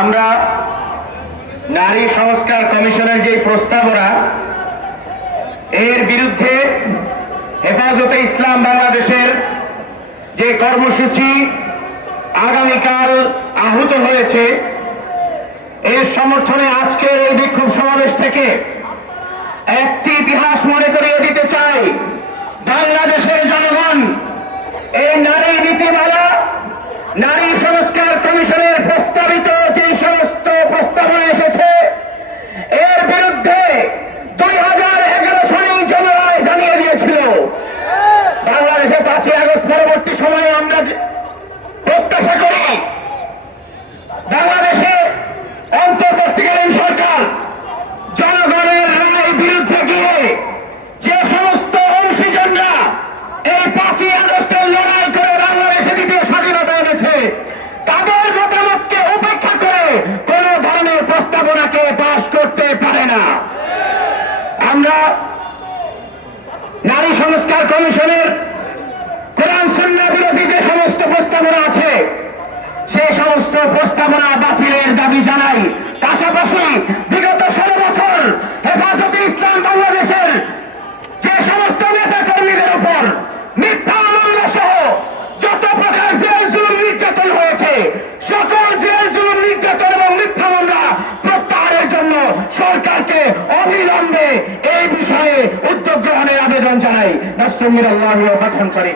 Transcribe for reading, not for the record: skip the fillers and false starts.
আমরা নারী সংস্কার কমিশনের যে প্রস্তাবনা, এর বিরুদ্ধে হেফাজতে ইসলাম বাংলাদেশের যে কর্মসূচি আগামীকাল আহূত হয়েছে, এর সমর্থনে আজকের এই বিক্ষোভ সমাবেশ থেকে একটি ইতিহাস মনে করিয়ে দিতে চাই। বাংলাদেশের জনগণ এই নারী নীতিমালা, নারী সংস্কার কমিশনের প্রস্তাবিত যে সমস্ত প্রস্তাবনা এসেছে, এর বিরুদ্ধে 2011 সালে জনরায় জানিয়ে দিয়েছিল। বাংলাদেশে 5ই আগস্ট পরবর্তী সময়ে আমরা প্রত্যাশা করি বাংলাদেশে অন্তর্বর্তীকালীন সরকার জনগণের রায় বিরুদ্ধে গিয়ে যে সমস্ত অংশীজনরা এই 5ই আগস্টের লড়াই করে বাংলাদেশে দ্বিতীয় স্বাধীনতা এনেছে, তাদের মতামতকে উপেক্ষা করে কোন ধরনের প্রস্তাবনাকে পাশ করতে পারে না। আমরা নারী সংস্কার কমিশনের কোরআন সুন্নাহ বিরোধী যে সমস্ত প্রস্তাবনা আছে, সেই সমস্ত প্রস্তাবনা বাতিলের দাবি জানাই। পাশাপাশি বিগত 16 বছর হেফাজতে ইসলাম বাংলাদেশের যে সমস্ত নেতা কর্মীদের উপর মিথ্যা মামলা সহ যত প্রকার জেল জুলুম নির্যাতন হয়েছে, সকল জেল জুলুম নির্যাতন এবং মিথ্যা মামলা প্রত্যাহারের জন্য সরকারকে অবিলম্বে এই বিষয়ে উদ্যোগ গ্রহণের আবেদন জানাই। নাসরুল্লাহ গঠন করে।